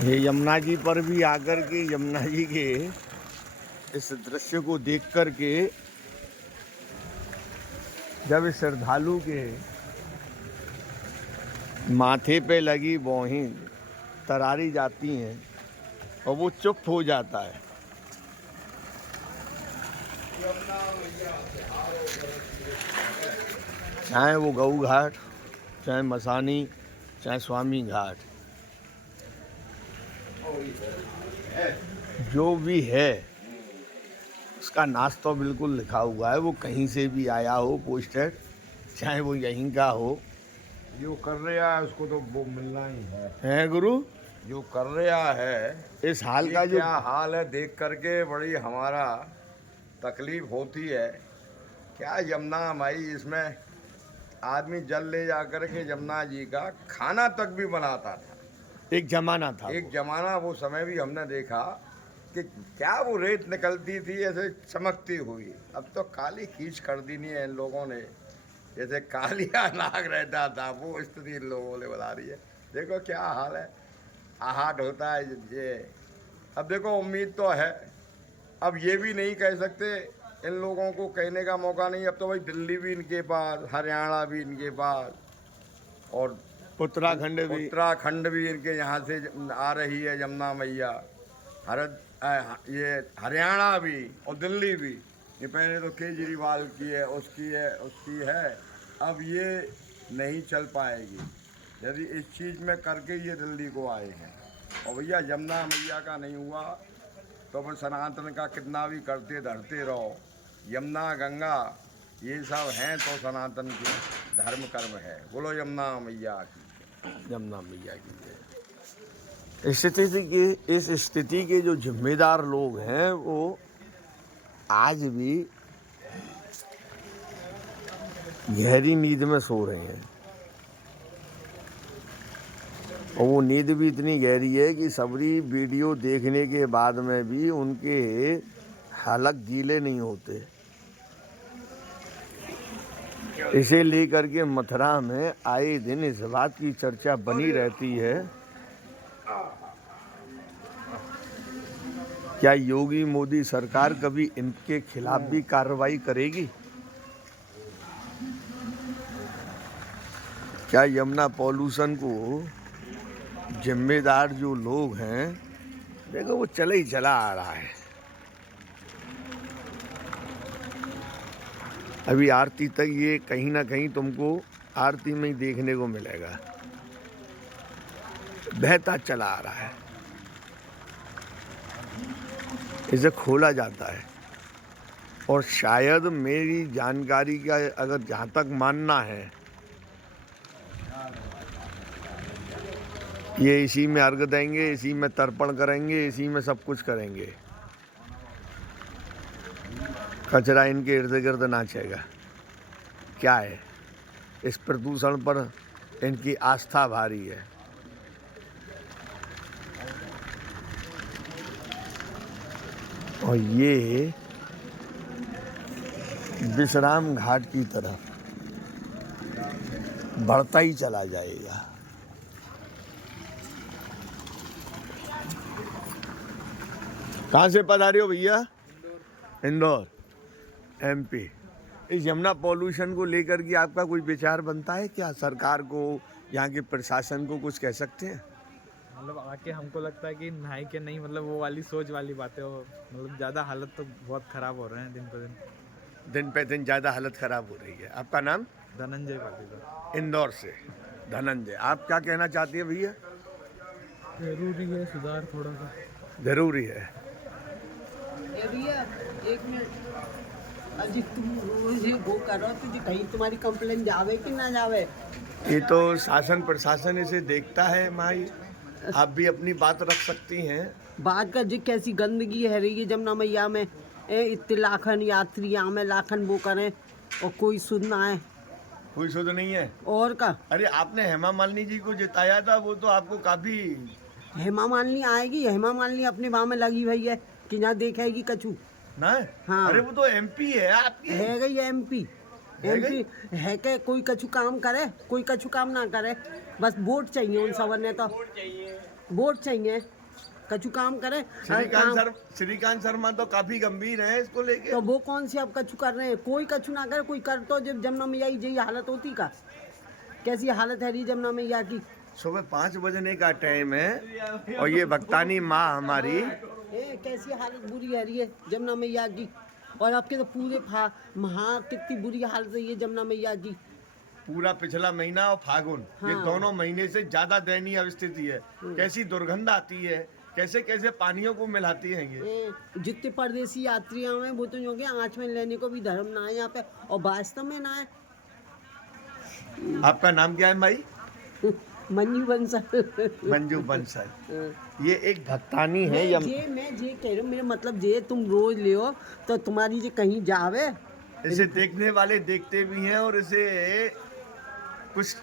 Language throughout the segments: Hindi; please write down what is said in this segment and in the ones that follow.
ये यमुना जी पर भी आकर के यमुना जी के इस दृश्य को देख कर के जब इस श्रद्धालु के माथे पे लगी भौहें तरारी जाती हैं और वो चुप हो जाता है। चाहे वो गऊ घाट, चाहे मसानी, चाहे स्वामी घाट, जो भी है उसका नाश तो बिल्कुल लिखा हुआ है। वो कहीं से भी आया हो पोस्टेड, चाहे वो यहीं का हो। जो कर रहा है उसको तो वो मिलना ही है गुरु। जो कर रहा है इस हाल का जो क्या हाल है देख करके बड़ी हमारा तकलीफ होती है। क्या यमुना माई, इसमें आदमी जल ले जा कर के यमुना जी का खाना तक भी बनाता था। एक जमाना था, एक जमाना, वो समय भी हमने देखा कि क्या वो रेत निकलती थी ऐसे चमकती हुई। अब तो काली खींच कर दी नहीं है इन लोगों ने, जैसे कालिया नाग रहता था वो स्थिति इन लोगों ने बना रही है। देखो क्या हाल है, आहट होता है ये। अब देखो उम्मीद तो है, अब ये भी नहीं कह सकते, इन लोगों को कहने का मौका नहीं। अब तो भाई दिल्ली भी इनके पास, हरियाणा भी इनके पास, और उत्तराखंड भी इनके यहाँ से आ रही है यमुना मैया। ये हरियाणा भी और दिल्ली भी। ये पहले तो केजरीवाल की है, उसकी है। अब ये नहीं चल पाएगी यदि इस चीज़ में करके ये दिल्ली को आए हैं। और भैया यमुना मैया का नहीं हुआ तो फिर सनातन का कितना भी करते धरते रहो। यमुना गंगा ये सब हैं तो सनातन की धर्म कर्म है। बोलो यमुना मैया की, यमुना मैया की जय। इस स्थिति के जो जिम्मेदार लोग हैं वो आज भी गहरी नींद में सो रहे हैं, और वो नींद भी इतनी गहरी है कि सबरी वीडियो देखने के बाद में भी उनके हालत गीले नहीं होते। इसे लेकर के मथुरा में आए दिन इस बात की चर्चा बनी रहती है, क्या योगी मोदी सरकार कभी इनके खिलाफ भी कार्रवाई करेगी? क्या यमुना पॉल्यूशन को जिम्मेदार जो लोग हैं, देखो वो चला ही चला आ रहा है। अभी आरती तक ये कहीं ना कहीं तुमको आरती में ही देखने को मिलेगा, बहता चला आ रहा है। इसे खोला जाता है, और शायद मेरी जानकारी का अगर जहाँ तक मानना है, ये इसी में अर्घ देंगे, इसी में तर्पण करेंगे, इसी में सब कुछ करेंगे। कचरा इनके इर्द गिर्द नाचेगा। क्या है, इस प्रदूषण पर इनकी आस्था भारी है। और ये विश्राम घाट की तरफ बढ़ता ही चला जाएगा। कहाँ से पधारे हो भैया? इंदौर, एमपी। इस यमुना पॉल्यूशन को लेकर के आपका कोई विचार बनता है क्या? सरकार को, यहाँ के प्रशासन को कुछ कह सकते हैं? मतलब आके हमको लगता है कि नहाई के नहीं, मतलब वो वाली सोच वाली बातें हो। मतलब ज़्यादा हालत तो बहुत ख़राब हो रहे हैं दिन पे दिन ज़्यादा हालत ख़राब हो रही है। आपका नाम? धनंजय पाटीदार, इंदौर से। धनंजय, आप क्या कहना चाहती हैं भैया? जरूरी है सुधार, थोड़ा सा ज़रूरी है। भैया एक मिनट, अजी तुम रोज वो करो तो कहीं तुम्हारी कंप्लेन जावे कि ना जावे? ये तो शासन प्रशासन इसे देखता है माई, आप भी अपनी बात रख सकती हैं। बात का जी कैसी गंदगी है रही है यमुना मैया में। इतने लाखन यात्री में लाखन वो करें और कोई सुध ना है, कोई सुध नहीं है। और का? अरे आपने हेमा मालिनी जी को जिताया था, वो तो आपको काफी। हेमा मालिनी आएगी, हेमा मालिनी अपने भाव में लगी हुई है कि ना देखेगी कछु ना। हाँ। अरे वो तो एमपी है आपके। है गई एमपी है के कोई कछु काम करे, कोई कछु काम ना करे, बस वोट चाहिए उन सब ने। तो वोट चाहिए, कछु काम करे। श्रीकांत शर्मा तो काफी गंभीर है इसको लेके। तो वो कौन सी अब कछु कर रहे हैं? कोई कछु ना करे, कोई कर तो जब जमुना मैया की यही हालत होती का। कैसी हालत है रही जमुना मैया की। सुबह 5 बजने का टाइम है और ये भक्तानी माँ हमारी कैसी हालत बुरी है रही है जमुना मैया की। और आपके तो पूरे कितनी बुरी हालत है ये जमुना मैया की। पूरा पिछला महीना और फागुन, ये हाँ। दोनों महीने से ज्यादा दयनीय स्थिति है। कैसी दुर्गंध आती है, कैसे कैसे पानियों को मिलाती हैं ये। जितने परदेसी यात्री हैं वो तो जो कि आँच में लेने को भी धर्म ना है यहाँ पे, और वास्तव में ना है। आपका नाम क्या है भाई? मंजू बंसल। मंजू बंसल। ये एक भक्तानी है। मैं जे कह रहा हूँ, मेरा मतलब जे तुम रोज ले हो तो तुम्हारी जे कहीं जावे। इसे देखने वाले देखते भी हैं और इसे कुछ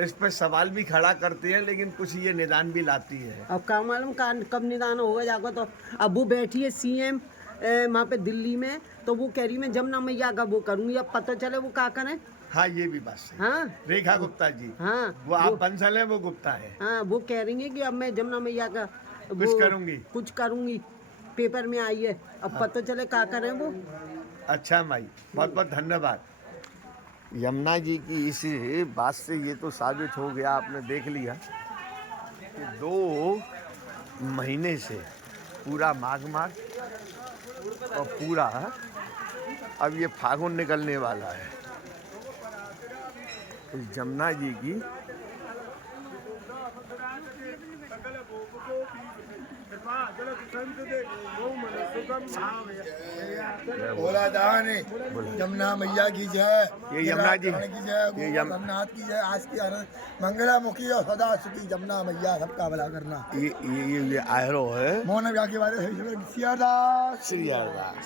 इस पर सवाल भी खड़ा करते हैं, लेकिन कुछ ये निदान भी लाती है। अब क्या मालूम कब निदान होगा जाकर। तो अब वो बैठी है सीएम वहाँ पे दिल्ली में, तो वो कह रही मैं जमुना मैया का वो करूँगी। अब पता चले वो क्या करें। हाँ, ये भी बात सही। हाँ, रेखा गुप्ता जी। हाँ, वो आप बंसल हैं, वो गुप्ता है। हाँ, वो कह रही है कि अब मैं जमुना मैया का कुछ करूँगी। पेपर में आई है, अब पता चले क्या करें वो। अच्छा माई, बहुत बहुत धन्यवाद। यमुना जी की इस बात से ये तो साबित हो गया, आपने देख लिया कि 2 महीने से पूरा माघ और पूरा अब ये फागुन निकलने वाला है। इस यमुना जी की बोला दानी यमुना मैया की जय। ये यमुना जी की जय, जगन्नाथ की जय। आज की मंगलामुखी और सदा सुखी जमुना मैया सबका भला करना। ये आयरो है मोहन ब्याह के बारे में सियादास श्री अरदास।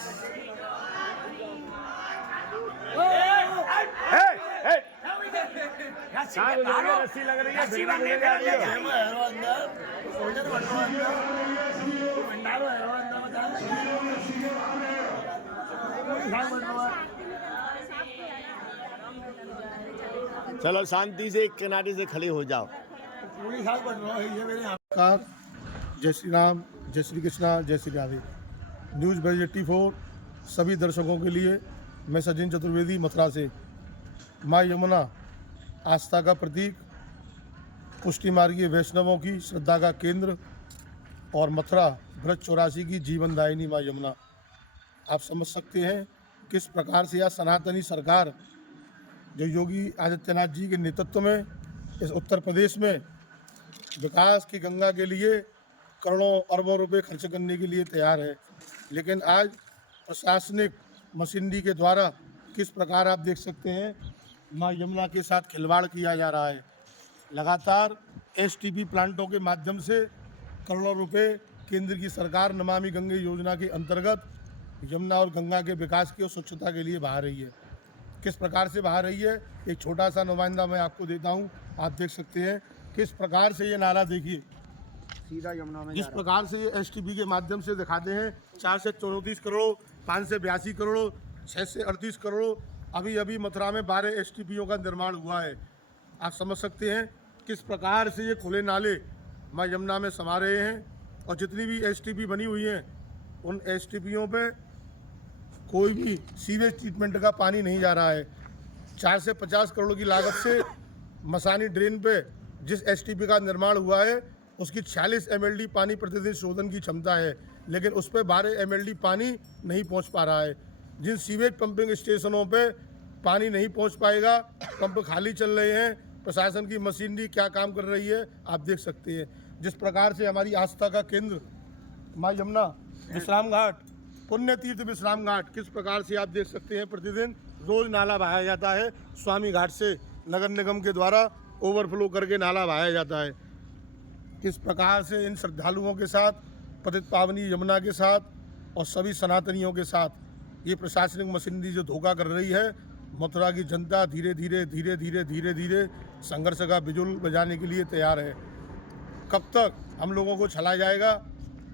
रस्सी लग रही चलो शांति से एक किनारे से खड़े हो जाओ। जय श्री राम, जय श्री कृष्णा, जय श्री राधे। न्यूज़ बज 84 सभी दर्शकों के लिए मैं सचिन चतुर्वेदी मथुरा से। माँ यमुना आस्था का प्रतीक, पुष्टि मार्गीय वैष्णवों की श्रद्धा का केंद्र और मथुरा ब्रज 84 की जीवनदायिनी माँ यमुना। आप समझ सकते हैं किस प्रकार से यह सनातनी सरकार जो योगी आदित्यनाथ जी के नेतृत्व में इस उत्तर प्रदेश में विकास की गंगा के लिए करोड़ों अरबों रुपए खर्च करने के लिए तैयार है, लेकिन आज प्रशासनिक मशीनरी के द्वारा किस प्रकार आप देख सकते हैं माँ यमुना के साथ खिलवाड़ किया जा रहा है। लगातार एसटीपी प्लांटों के माध्यम से करोड़ों रुपए केंद्र की सरकार नमामि गंगे योजना के अंतर्गत यमुना और गंगा के विकास की और स्वच्छता के लिए बहा रही है। किस प्रकार से बहा रही है, एक छोटा सा नुमाइंदा मैं आपको देता हूँ। आप देख सकते हैं किस प्रकार से ये नाला देखिए, सीधा यमुना में जिस प्रकार से ये एसटीपी के माध्यम से दिखाते हैं 4 से 34 करोड़, 5 से 82 करोड़, 6 से 38 करोड़। अभी अभी मथुरा में 12 एसटीपीओ का निर्माण हुआ है। आप समझ सकते हैं किस प्रकार से ये खुले नाले माँ यमुना में समा रहे हैं। और जितनी भी एसटीपी बनी हुई हैं उन एसटीपीओं पे कोई भी सीवेज ट्रीटमेंट का पानी नहीं जा रहा है। 4 से 50 करोड़ की लागत से मसानी ड्रेन पे जिस एसटीपी का निर्माण हुआ है उसकी 46 एमएलडी पानी प्रतिदिन शोधन की क्षमता है, लेकिन उस पर 12 एमएलडी पानी नहीं पहुंच पा रहा है। जिन सीवेज पंपिंग स्टेशनों पे पानी नहीं पहुंच पाएगा, पंप खाली चल रहे हैं, प्रशासन की मशीनरी क्या काम कर रही है आप देख सकते हैं। जिस प्रकार से हमारी आस्था का केंद्र माँ यमुना विश्राम घाट, पुण्य तीर्थ विश्राम घाट, किस प्रकार से आप देख सकते हैं प्रतिदिन रोज नाला बहाया जाता है। स्वामी घाट से नगर निगम के द्वारा ओवरफ्लो करके नाला बहाया जाता है। किस प्रकार से इन श्रद्धालुओं के साथ, पतित पावनी यमुना के साथ और सभी सनातनियों के साथ ये प्रशासनिक मशीनरी जो धोखा कर रही है, मथुरा की जनता धीरे धीरे संघर्ष का बिजुल बजाने के लिए तैयार है। कब तक हम लोगों को छला जाएगा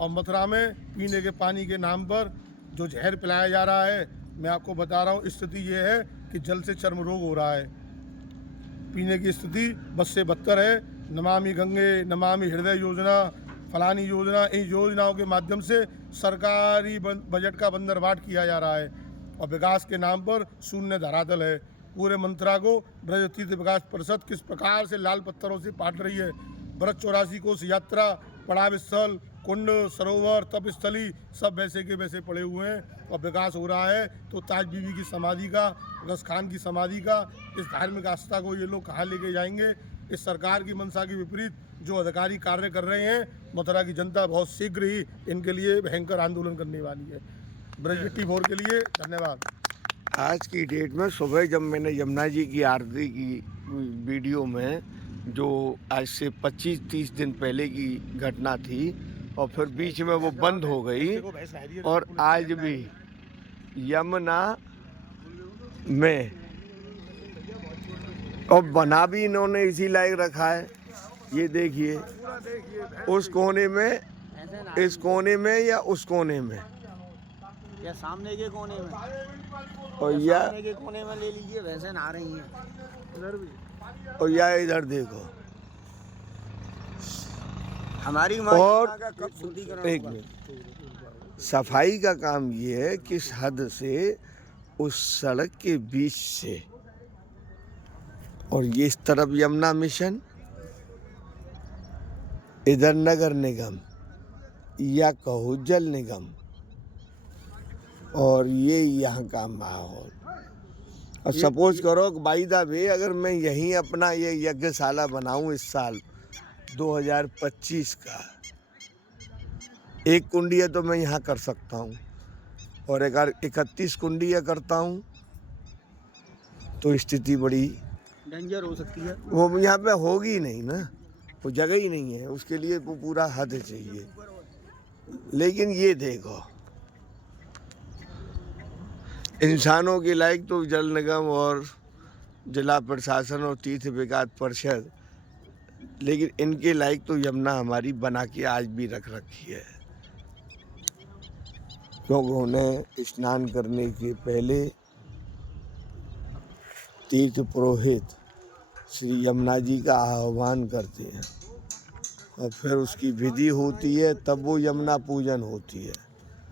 और मथुरा में पीने के पानी के नाम पर जो जहर पिलाया जा रहा है, मैं आपको बता रहा हूँ स्थिति ये है कि जल से चर्म रोग हो रहा है। पीने की स्थिति बद से बदतर है। नमामि गंगे, नमामि हृदय योजना, फलानी योजना, इन योजनाओं के माध्यम से सरकारी बजट का बंदरबाट किया जा रहा है और विकास के नाम पर शून्य धरातल है। पूरे मंत्रा को ब्रज तीर्थ विकास परिषद किस प्रकार से लाल पत्थरों से पाट रही है। ब्रज 84 कोस यात्रा, पड़ाव स्थल, कुंड, सरोवर, तपस्थली सब वैसे के वैसे पड़े हुए हैं और विकास हो रहा है। तो ताज बीबी की समाधि का, रस खान की समाधि का, इस धार्मिक आस्था को ये लोग कहाँ लेके जाएंगे। इस सरकार की मंशा के विपरीत जो अधिकारी कार्य कर रहे हैं, मथुरा की जनता बहुत शीघ्र ही इनके लिए भयंकर आंदोलन करने वाली है। ब्रज 84 के लिए धन्यवाद। आज की डेट में सुबह जब मैंने यमुना जी की आरती की वीडियो में, जो आज से 25-30 दिन पहले की घटना थी और फिर बीच में वो बंद हो गई, और आज भी यमुना में और बना भी इन्होंने इसी लायक रखा है। ये देखिए, उस कोने में, इस कोने में या उस कोने में, या सामने के कोने में, और या सामने के कोने में ले लीजिए, वैसे नहा रही हैं इधर भी। और या इधर देखो। हमारी माँ और का कब शुद्धिकरण एक होगा? मिनट, सफाई का काम ये है किस हद से उस सड़क के बीच से, और ये इस तरफ यमुना मिशन, इधर नगर निगम या कहो जल निगम, और ये यहाँ का माहौल। और सपोज करो कि बाई द वे अगर मैं यहीं अपना ये यज्ञशाला बनाऊं इस साल 2025 का, एक कुंडिया तो मैं यहाँ कर सकता हूँ, और अगर 31 कुंडिया करता हूँ तो स्थिति बड़ी डेंजर हो सकती है। वो यहाँ पे होगी नहीं ना, वो जगह ही नहीं है, उसके लिए वो पूरा हद चाहिए। लेकिन ये देखो, इंसानों के लायक तो जल निगम और जिला प्रशासन और तीर्थ विकास परिषद, लेकिन इनके लायक तो यमुना हमारी बना के आज भी रख रखी है। क्योंकि उन्हें स्नान करने के पहले तीर्थ पुरोहित श्री यमुना जी का आह्वान करते हैं और फिर उसकी विधि होती है, तब वो यमुना पूजन होती है।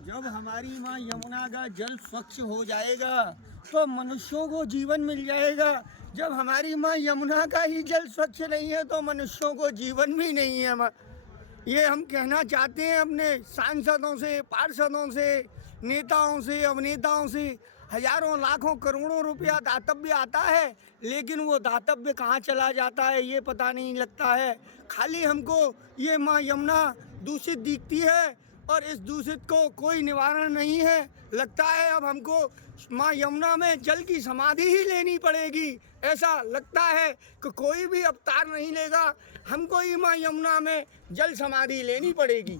जब हमारी माँ यमुना का जल स्वच्छ हो जाएगा तो मनुष्यों को जीवन मिल जाएगा। जब हमारी माँ यमुना का ही जल स्वच्छ नहीं है तो मनुष्यों को जीवन भी नहीं है। ये हम कहना चाहते हैं अपने सांसदों से, पार्षदों से, नेताओं से, अभिनेताओं से। हजारों लाखों करोड़ों रुपया दातव्य आता है, लेकिन वो दातव्य कहाँ चला जाता है ये पता नहीं लगता है। खाली हमको ये माँ यमुना दूषित दिखती है और इस दूषित को कोई निवारण नहीं है। लगता है अब हमको माँ यमुना में जल की समाधि ही लेनी पड़ेगी। ऐसा लगता है कि कोई भी अवतार नहीं लेगा, हमको ही माँ यमुना में जल समाधि लेनी पड़ेगी।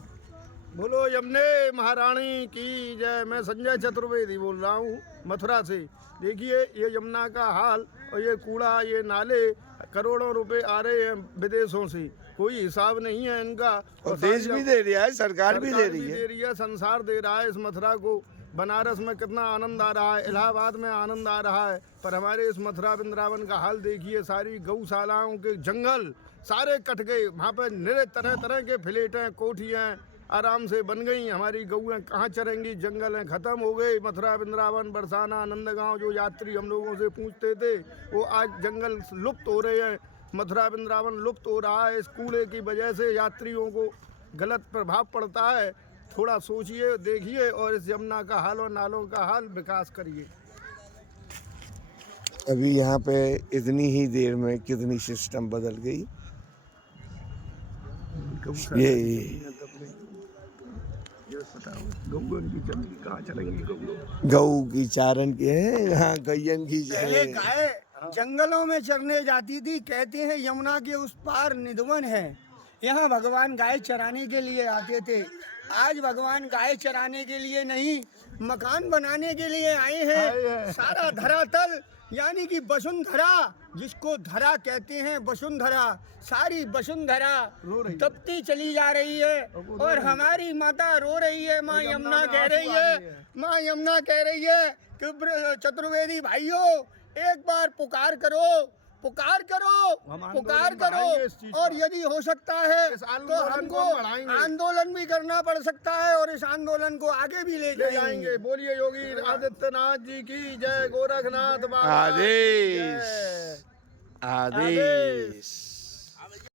बोलो यमुने महारानी की जय। मैं संजय चतुर्वेदी बोल रहा हूँ मथुरा से। देखिए ये यमुना का हाल, और ये कूड़ा, ये नाले, करोड़ों रुपए आ रहे हैं विदेशों से, कोई हिसाब नहीं है इनका। और देश भी दे रहा है, सरकार भी दे रही है, संसार दे रहा है इस मथुरा को। बनारस में कितना आनंद आ रहा है, इलाहाबाद में आनंद आ रहा है, पर हमारे इस मथुरा वृंदावन का हाल देखिए। सारी गौशालाओं के जंगल सारे कट गए, वहाँ पर निरे तरह तरह के फ्लैटें, कोठियाँ आराम से बन गई। हमारी गौएं कहाँ चरेंगी, जंगल हैं खत्म हो गए। मथुरा वृंदावन, बरसाना, नंदगांव जो यात्री हम लोगों से पूछते थे, वो आज जंगल लुप्त हो रहे हैं। मथुरा वृंदावन लुप्त हो रहा है। इस कूड़े की वजह से यात्रियों को गलत प्रभाव पड़ता है। थोड़ा सोचिए, देखिए और इस यमुना का हाल और नालों का हाल विकास करिए। अभी यहाँ पे इतनी ही देर में कितनी सिस्टम बदल गई। ये गऊ की चारण के है, यहाँ गैयन की पहले गाय जंगलों में चरने जाती थी। कहते हैं यमुना के उस पार निधवन है, यहाँ भगवान गाय चराने के लिए आते थे। आज भगवान गाय चराने के लिए नहीं, मकान बनाने के लिए आए हैं। सारा धरातल यानी कि वसुंधरा, जिसको धरा कहते हैं, वसुंधरा, सारी वसुंधरा दबती चली जा रही है और हमारी माता रो रही है। माँ यमुना कह रही है, माँ यमुना कह रही है कि चतुर्वेदी भाइयों एक बार पुकार करो, पुकार करो, हम पुकार आंदोलन बढ़ाएंगे इस चीज करो। और यदि हो सकता है इस तो आंदोलन हमको को हम बढ़ाएंगे। आंदोलन भी करना पड़ सकता है और इस आंदोलन को आगे भी ले ले जाएंगे। जाएंगे। बोलिए योगी आदित्यनाथ जी की जय, गोरखनाथ बाबा की आदेश जय। आदेश